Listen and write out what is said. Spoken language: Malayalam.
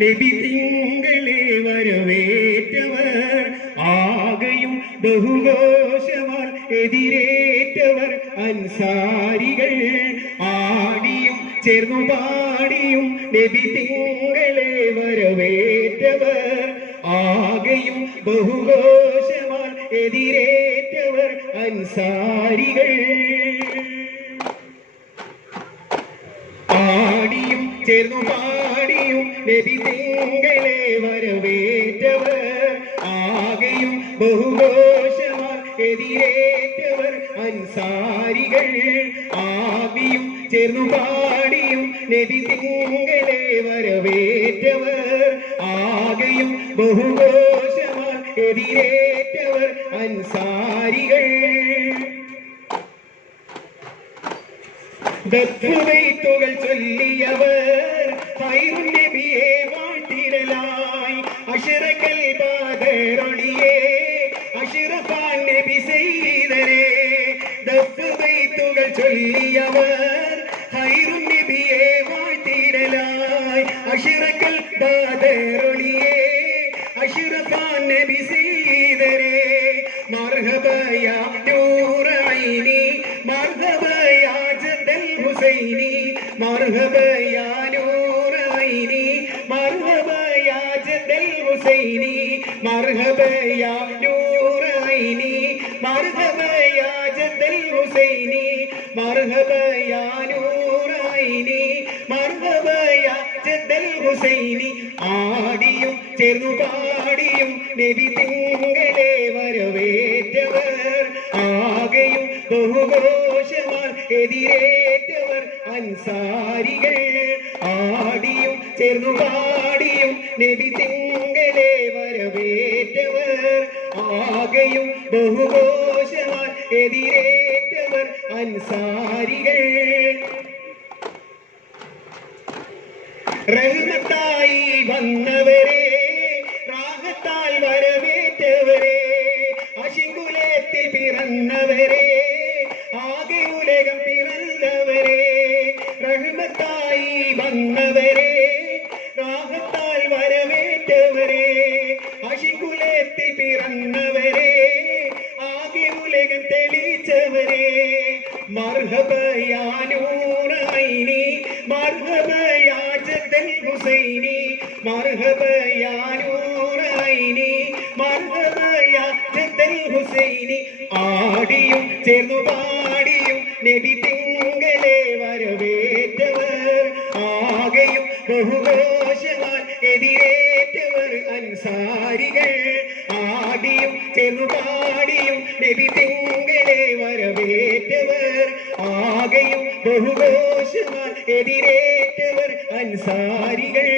നബി തിങ്കളെ വരവേറ്റവർ ആകെയും ബഹുഘോഷമാൽ എതിരേറ്റവർ അൻസാരികൾ ആടിയും ചേർന്നു പാടിയും നബി തിങ്കളെ വരവേറ്റവർ ആകെയും ബഹുഘോഷമാൽ എതിരേറ്റവർ അൻസാരികൾ ആടിയും ചേർന്നു പാടിയും നബി തിങ്കളെ വരവേറ്റവർ ആകെയും ബഹുഘോഷമാൽ എതിരേറ്റവർ അൻസാരികൾ ആദിയും ചേർന്നു പാടിയും നബി തിങ്കളെ വരവേറ്റവർ ആകെയും ബഹുഘോഷമാൽ എതിരേറ്റവർ അൻസാരികൾ ദത്തുവൈത്തുകൾ ചൊല്ലിയവർ ഖൈറുൻ നബിയെ വാഴ്ത്തിടലായി അഷ്റഖൽ ബദറൊളിയെ അഷ്റഫാൻ നബി സയ്യിദരെ ദത്തുവൈത്തുകൾ ചൊല്ലിയവർ ഖൈറുൻ നബിയെ വാഴ്ത്തിടലായി അഷ്റഖൽ ബദറൊളിയെ അഷ്റഫാൻ നബി സയ്യിദരെ മർഹബ യാ നൂർ ഐനി മർഹബ യാ हुसैनी मरहबा या नूर ऐनी मरहबा या जद्दल हुसैनी मरहबा या नूर ऐनी मरहबा या जद्दल हुसैनी मरहबा या नूर ऐनी मरहबा या जद्दल हुसैनी ആടിയും ചേർന്നു പാടിയും നബി തിങ്കളെ വരവേറ്റവർ ആകെയും ബഹുഘോഷമാൽ എതിരേറ്റവർ അൻസാരികൾ ആടിയും ചേർന്നു പാടിയും നബി തിങ്കളെ വരവേറ്റവർ ആകെയും ബഹുഘോഷമാൽ എതിരേറ്റവർ അൻസാരികൾ റഹ്മത്തായി വന്നവരെ റാഹത്താൽ വരവേറ്റവരെ അശിങ്കുലത്തിൽ പിറന്നവരെ ആകെ ഉലകം പിറന്നവരെ റഹ്മത്തായി വന്നവരെ റാഹത്താൽ വരവേറ്റവരെ അശിങ്കുലത്തിൽ പിറന്നവരെ ആകെ ഉലകം തെളിച്ചവരെ മർഹബ യാ നൂർ ഐനി മർഹബ യാ ജദ്ദൽ ഹുസൈനി മർഹബ യാ നൂർ ഐനി മർഹബ യാ ജദ്ദൽ ഹുസൈനി ആടിയും ചേർന്നു പാടിയും നബി തിങ്കളെ വരവേറ്റവർ ആകെയും ബഹുഘോഷമാൽ എതിരേറ്റവർ അൻസാരികൾ ആടിയും ചേർന്നു പാടിയും നബി തിങ്കളെ വരവേറ്റവർ ആകെയും ബഹുഘോഷമാൽ എതിരേറ്റവർ അൻസാരികൾ